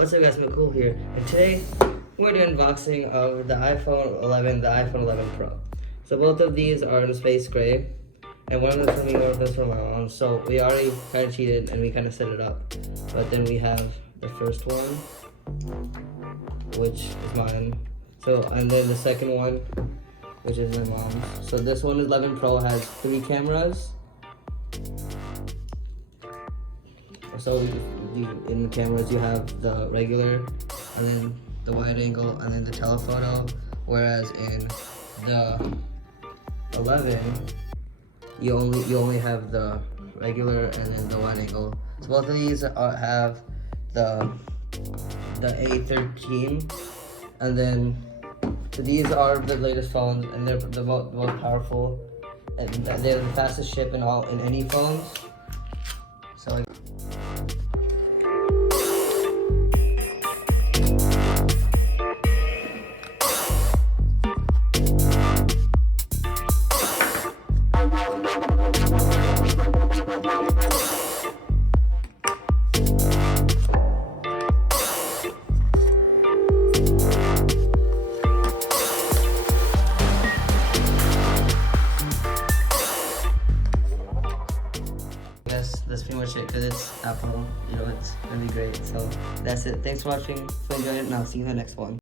What's up guys, Mikul here, and today we're doing unboxing of the iPhone 11, the iPhone 11 Pro. So both of these are in space gray, and one of them's for me, one of them's for my mom. So we already kind of cheated and we kind of set it up. But then we have the first one, which is mine. So, and then the second one, which is my mom's. So this one, 11 Pro, has 3 cameras. So in the cameras you have the regular, and then the wide angle, and then the telephoto. Whereas in the 11, you only have the regular and then the wide angle. So both of these have the A13, and then so these are the latest phones, and they're the most powerful, and they're the fastest ship in any phones. So. That's pretty much it, because it's Apple, it's gonna be great. So that's it. Thanks for watching. If you enjoyed it, and I'll see you in the next one.